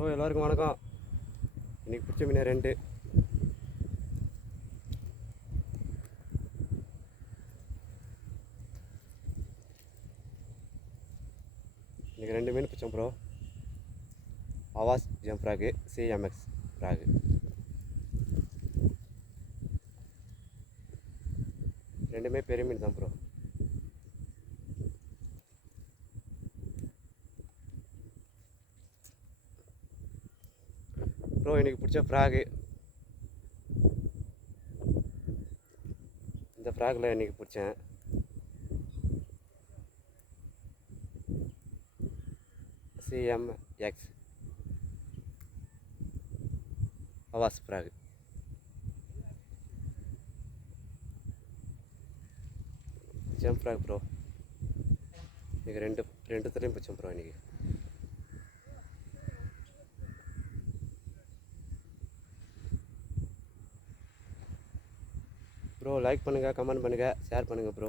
ப்ரோ எல்லாருக்கும் வணக்கம். இன்றைக்கி பிடிச்ச மீன் 2. இன்றைக்கி 2 மீன் பிடிச்சோம் ப்ரோ. அவாஸ் ஜம்ப் ஃப்ராகு, சிஎம்எக்ஸ் ஃப்ராகு. ரெண்டுமே பெரிய மீன் தான் ப்ரோ. ப்ரோ இன்றைக்கி பிடிச்ச ஃப்ராகு இந்த ஃப்ராகில் இன்றைக்கி பிடிச்சேன். சிஎம்எக்ஸ் Awas frock. Jump frock bro. இன்றைக்கி ரெண்டுத்துலேயும் பிடிச்சோம் ப்ரோ. இன்றைக்கி ப்ரோ லைக் பண்ணுங்கள், கமெண்ட் பண்ணுங்கள், ஷேர் பண்ணுங்கள் ப்ரோ.